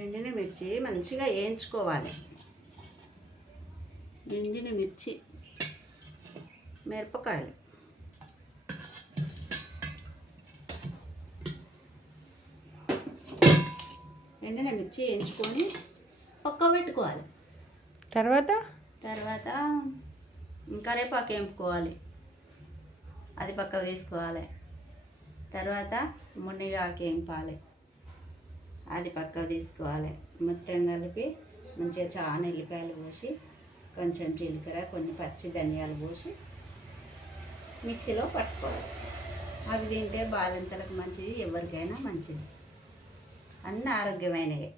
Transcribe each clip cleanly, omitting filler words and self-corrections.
ఎండిన మిర్చి మంచిగా వేయించుకోవాలి. ఎండిన మిర్చి, మిరపకాయలు, ఎండిన మిర్చి వేయించుకొని పక్క పెట్టుకోవాలి. తర్వాత కరివేపాకు వేపుకోవాలి, అది పక్క వేసుకోవాలి. తర్వాత మునగాకు వేపాలి, అది పక్క తీసుకోవాలి. మొత్తం కలిపి మంచిగా చాలా ఎల్లిపాయలు పోసి, కొంచెం జీలకర్ర, కొన్ని పచ్చి ధనియాలు పోసి మిక్సీలో పట్టుకోవాలి. అవి తింటే బాలింతలకు మంచిది, ఎవరికైనా మంచిది, అన్నీ ఆరోగ్యమైనవి.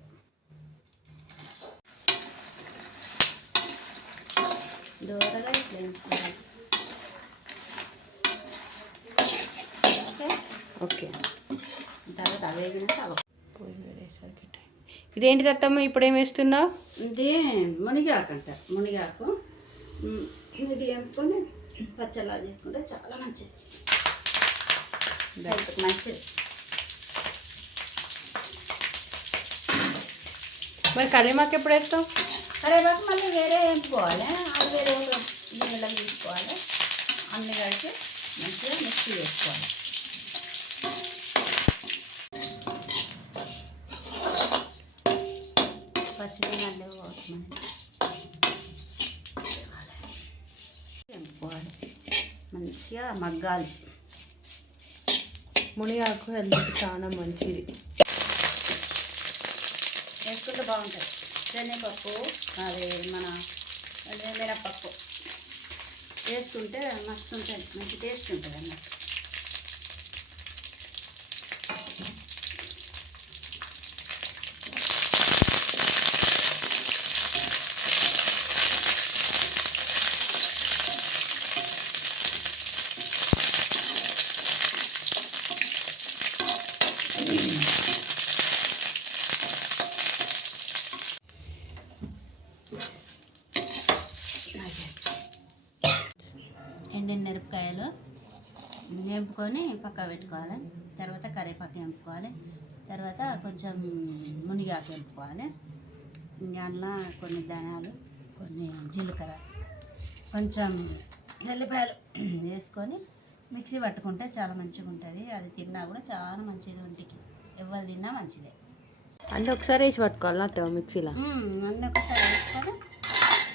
దూరగా ఇట్లా వేసుకోవాలి. ఓకే. తర్వాత వేగిన ఇదేంటి అత్తమ్మ ఇప్పుడు ఏం వేస్తున్నావు? ఇది మునగాకు అంటారు. మునగాకు ఇది వేపుకొని పచ్చళ్ళ చేసుకుంటే చాలా మంచిది, మంచిది. మరి కరివేపాకు ఎప్పుడు వేస్తావు? కరివేపాకు మళ్ళీ వేరే వేపుకోవాలి, అది వేరే గిన్నెలకు తీసుకోవాలి. అన్ని కలిసి మంచిగా మిక్సీ వేసుకోవాలి. పచ్చిమిరపకాయలు వేపుకోవాలి, మంచిగా మగ్గాలి. మునగాకు హెల్త్కి చాలా మంచిది, వేసుకుంటే బాగుంటుంది. శనగపప్పు, అది మన మినపప్పు వేసుకుంటే మస్తు ఉంటుంది, మంచి టేస్ట్ ఉంటుంది అన్నట్టు. ఎండిన మిరపకాయలు వేపుకొని పక్క పెట్టుకోవాలి. తర్వాత కరివేపాకు వేపుకోవాలి. తర్వాత కొంచెం మునగాకు వేపుకోవాలి. దాంట్లో కొన్ని ధనియాలు, కొన్ని జీలకర్ర, కొంచెం ఎల్లిపాయలు వేసుకొని మిక్సీ పట్టుకుంటే చాలా మంచిగా ఉంటుంది. అది తిన్నా కూడా చాలా మంచిది, ఒంటికి ఎవరు తిన్నా మంచిదే. అంటే ఒకసారి వేసి పట్టుకోవాలి అత్తమ్మ మిక్సీలో? అన్నీ ఒకసారి వేసుకొని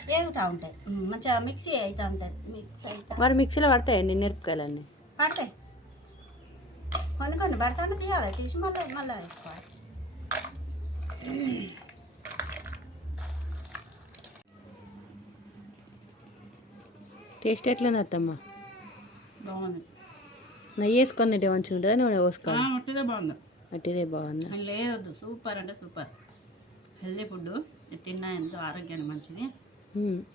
వేగుతూ ఉంటాయి, మంచిగా మిక్సీ అవుతూ ఉంటుంది. మిక్స్ అవుతా మరి మిక్సీలో పడతాయి మిరపకాయలన్నీ? పడతాయి, కొన్ని కొన్ని పడతాంటే తీయాలి, తీసి మళ్ళీ వేసుకోవాలి. టేస్ట్ ఎట్లా అత్తమ్మ? బాగుంది. నెయ్యి వేసుకొని తింటే మంచిగా ఉంటుందా, నూనె పోసుకోవాలి? అట్టిదే బాగుంది. అట్టిదే బాగుందా? లేదు, సూపర్ అంటే సూపర్. హెల్దీ ఫుడ్, తిన్నా ఎంతో ఆరోగ్యానికి మంచిది,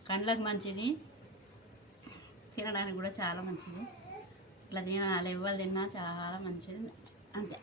కళ్ళకి మంచిది, తినడానికి కూడా చాలా మంచిది. ఇట్లా తినాలి, ఎవరు తిన్నా చాలా మంచిది అంతే.